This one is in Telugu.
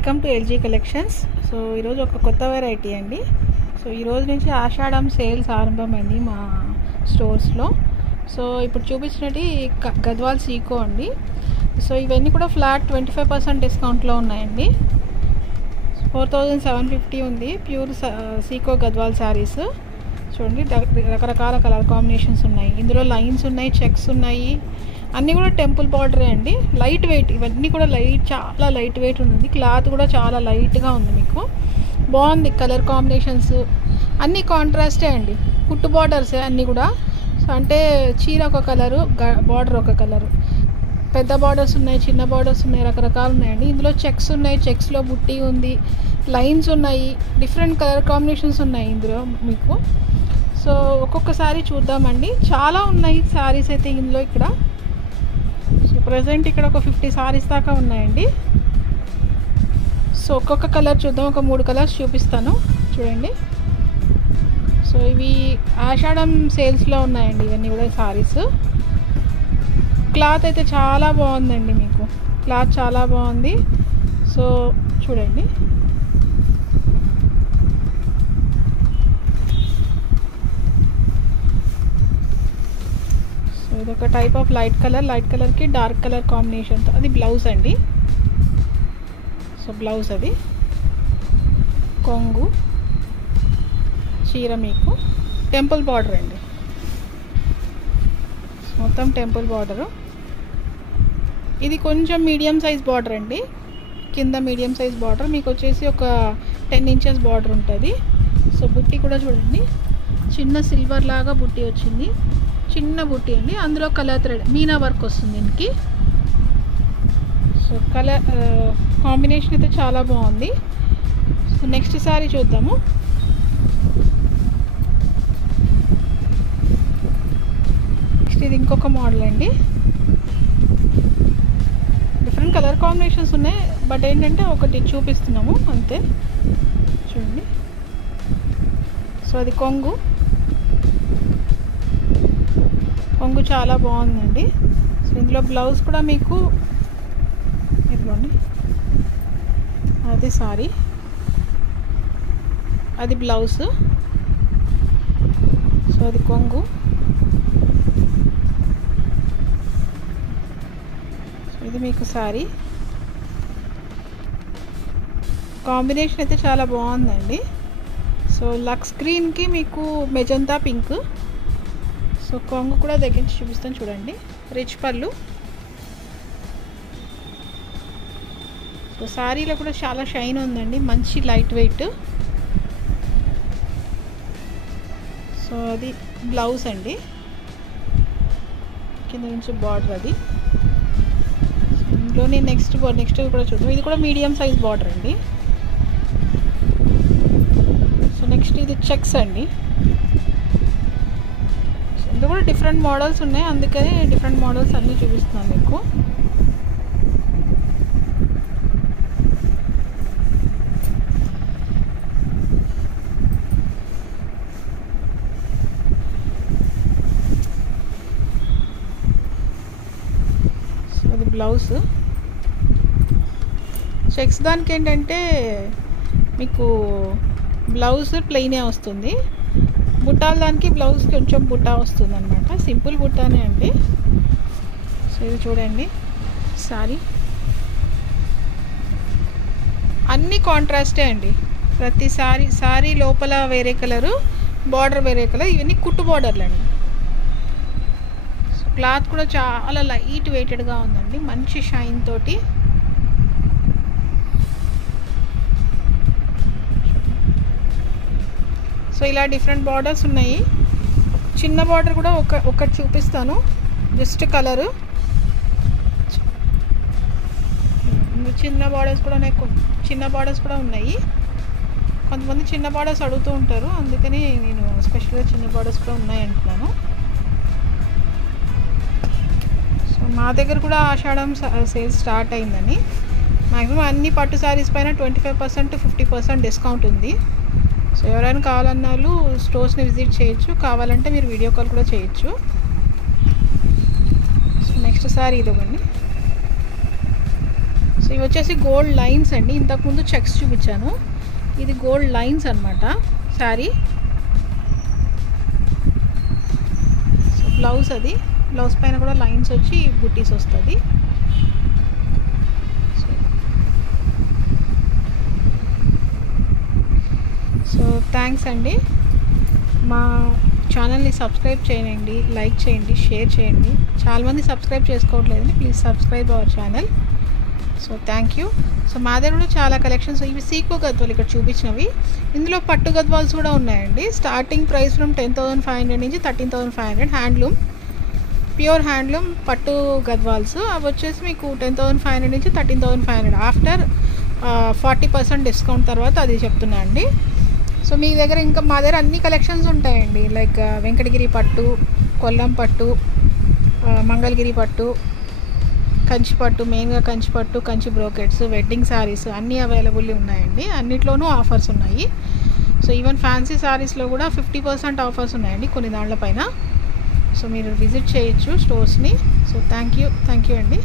Welcome to LG collections. So ఈరోజు ఒక కొత్త వెరైటీ అండి. సో ఈరోజు నుంచి ఆషాఢం సేల్స్ ఆరంభమైంది మా స్టోర్స్లో. సో ఇప్పుడు చూపించినట్టు గద్వాల్ సీకో అండి. సో ఇవన్నీ కూడా ఫ్లాట్ 25% డిస్కౌంట్లో ఉన్నాయండి. 4750 ఉంది ప్యూర్ సీకో గద్వాల్ శారీస్. చూడండి, రకరకాల కలర్ కాంబినేషన్స్ ఉన్నాయి. ఇందులో లైన్స్ ఉన్నాయి, చెక్స్ ఉన్నాయి, అన్నీ కూడా టెంపుల్ బార్డరే అండి. లైట్ వెయిట్, ఇవన్నీ కూడా చాలా లైట్ వెయిట్ ఉంది. క్లాత్ కూడా చాలా లైట్గా ఉంది, మీకు బాగుంది. కలర్ కాంబినేషన్స్ అన్నీ కాంట్రాస్టే అండి, కుట్టు బార్డర్సే అన్నీ కూడా. సో అంటే చీర ఒక కలరు, బార్డర్ ఒక కలరు, పెద్ద బార్డర్స్ ఉన్నాయి, చిన్న బార్డర్స్ ఉన్నాయి, రకరకాలు ఉన్నాయండి. ఇందులో చెక్స్ ఉన్నాయి, చెక్స్లో బుట్టి ఉంది, లైన్స్ ఉన్నాయి, డిఫరెంట్ కలర్ కాంబినేషన్స్ ఉన్నాయి ఇందులో మీకు. సో ఒక్కొక్కసారి చూద్దామండి, చాలా ఉన్నాయి శారీస్ అయితే ఇందులో. ఇక్కడ సో ప్రజెంట్ ఇక్కడ ఒక 50 శారీస్ దాకా ఉన్నాయండి. సో ఒక్కొక్క కలర్ చూద్దాం, ఒక 3 కలర్స్ చూపిస్తాను చూడండి. సో ఇవి ఆషాఢం సేల్స్లో ఉన్నాయండి ఇవన్నీ కూడా శారీస్. క్లాత్ అయితే చాలా బాగుందండి, మీకు క్లాత్ చాలా బాగుంది. సో చూడండి, సో ఇదొక టైప్ ఆఫ్ లైట్ కలర్కి డార్క్ కలర్ కాంబినేషన్తో. అది బ్లౌజ్ అండి. సో బ్లౌజ్ అది కొంగు చీర, మీకు టెంపుల్ బార్డర్ అండి, మొత్తం టెంపుల్ బార్డరు. ఇది కొంచెం మీడియం సైజ్ బార్డర్ అండి, కింద మీడియం సైజ్ బార్డర్, మీకు వచ్చేసి ఒక 10 ఇంచెస్ బార్డర్ ఉంటుంది. సో బుట్టి కూడా చూడండి, చిన్న సిల్వర్ లాగా బుట్టి వచ్చింది, చిన్న బుట్టి అండి. అందులో కలర్ థ్రెడ్ మీనా వర్క్ వస్తుంది దీనికి. సో కలర్ కాంబినేషన్ అయితే చాలా బాగుంది. సో నెక్స్ట్ సారీ చూద్దాము. నెక్స్ట్ ఇది ఇంకొక మోడల్ అండి. డిఫరెంట్ కలర్ కాంబినేషన్స్ ఉన్నాయి, బట్ ఏంటంటే ఒకటి చూపిస్తున్నాము అంతే. చూడండి, సో అది కొంగు చాలా బాగుందండి. సో ఇందులో బ్లౌజ్ కూడా మీకు ఇవ్వండి, అది సారీ, అది బ్లౌజ్. సో అది కొంగు. ఇది మీకు సారీ. కాంబినేషన్ అయితే చాలా బాగుందండి. సో లక్స్ గ్రీన్కి మీకు మెజంతా పింక్. సో కొంగు కూడా దగ్గర నుంచి చూపిస్తాను చూడండి, రిచ్ పళ్ళు. సో శారీలో కూడా చాలా షైన్ ఉందండి, మంచి లైట్ వెయిట్. సో అది బ్లౌజ్ అండి, కింద నుంచి బార్డర్ అది. ఇందులోనే నెక్స్ట్ కూడా చూద్దాం. ఇది కూడా మీడియం సైజ్ బార్డర్ అండి. సో నెక్స్ట్ ఇది చెక్స్ అండి. ఇందులో కూడా డిఫరెంట్ మోడల్స్ ఉన్నాయి, అందుకని డిఫరెంట్ మోడల్స్ అన్నీ చూపిస్తున్నాను మీకు. సో అది బ్లౌజ్. చెక్స్ దానికి ఏంటంటే మీకు బ్లౌజ్ ప్లెయినే వస్తుంది, బుట్టాల దానికి బ్లౌజ్ కొంచెం బుట్టా వస్తుంది అనమాట. సింపుల్ బుట్టానే అండి. సో ఇది చూడండి సారీ, అన్నీ కాంట్రాస్టే అండి. ప్రతి సారీ లోపల వేరే కలరు, బార్డర్ వేరే కలర్. ఇవన్నీ కుట్టు బార్డర్లు అండి. సో క్లాత్ కూడా చాలా లైట్ వెయిటెడ్గా ఉందండి, మంచి షైన్ తోటి. సో ఇలా డిఫరెంట్ బార్డర్స్ ఉన్నాయి. చిన్న బార్డర్ కూడా ఒకటి చూపిస్తాను, జస్ట్ కలరు. చిన్న బార్డర్స్ కూడా ఉన్నాయి. కొంతమంది చిన్న బార్డర్స్ అడుగుతూ ఉంటారు, అందుకని నేను స్పెషల్గా చిన్న బార్డర్స్ కూడా ఉన్నాయి అంటున్నాను. సో మా దగ్గర కూడా ఆషాఢం సేల్స్ స్టార్ట్ అయిందని. మ్యాక్సిమం అన్ని పట్టు శారీస్ పైన 25% to 50% డిస్కౌంట్ ఉంది. సో ఎవరైనా కావాలన్న వాళ్ళు స్టోర్స్ని విజిట్ చేయొచ్చు, కావాలంటే మీరు వీడియో కాల్ కూడా చేయొచ్చు. సో నెక్స్ట్ సారీ ఇదిగోండి, సో ఇవి వచ్చేసి గోల్డ్ లైన్స్ అండి. ఇంతకుముందు చెక్స్ చూపించాను, ఇది గోల్డ్ లైన్స్ అనమాట శారీ. సో బ్లౌజ్ అది, బ్లౌజ్ పైన కూడా లైన్స్ వచ్చి బుటీస్ వస్తుంది. సో థ్యాంక్స్ అండి. మా ఛానల్ని సబ్స్క్రైబ్ చేయండి, లైక్ చేయండి, షేర్ చేయండి. చాలామంది సబ్స్క్రైబ్ చేసుకోవట్లేదండి, please subscribe our channel. So thank you. So మా దగ్గర కూడా చాలా కలెక్షన్స్, ఇవి సీకో గద్వాలు ఇక్కడ చూపించినవి. ఇందులో పట్టు గద్వాల్స్ కూడా ఉన్నాయండి. స్టార్టింగ్ ప్రైస్ ఫ్రమ్ 10,500 నుంచి 13,500. హ్యాండ్లూమ్, ప్యూర్ హ్యాండ్లూమ్ పట్టు గద్వాల్స్. అవి వచ్చేసి మీకు 10,500 నుంచి 13,500 ఆఫ్టర్ 40% డిస్కౌంట్ తర్వాత అది చెప్తున్నా అండి. సో మీ దగ్గర ఇంకా మా దగ్గర అన్ని కలెక్షన్స్ ఉంటాయండి, లైక్ వెంకటగిరి పట్టు, కొల్లం పట్టు, మంగళగిరి పట్టు, కంచి పట్టు, మెయిన్గా కంచి పట్టు, కంచి బ్రోకెట్స్, వెడ్డింగ్ శారీస్ అన్నీ అవైలబుల్ ఉన్నాయండి. అన్నిట్లోనూ ఆఫర్స్ ఉన్నాయి. సో ఈవెన్ ఫ్యాన్సీ శారీస్లో కూడా 50% ఆఫర్స్ ఉన్నాయండి కొన్ని దాంట్ల పైన. సో మీరు విజిట్ చేయొచ్చు స్టోర్స్ని. సో థ్యాంక్ యూ అండి.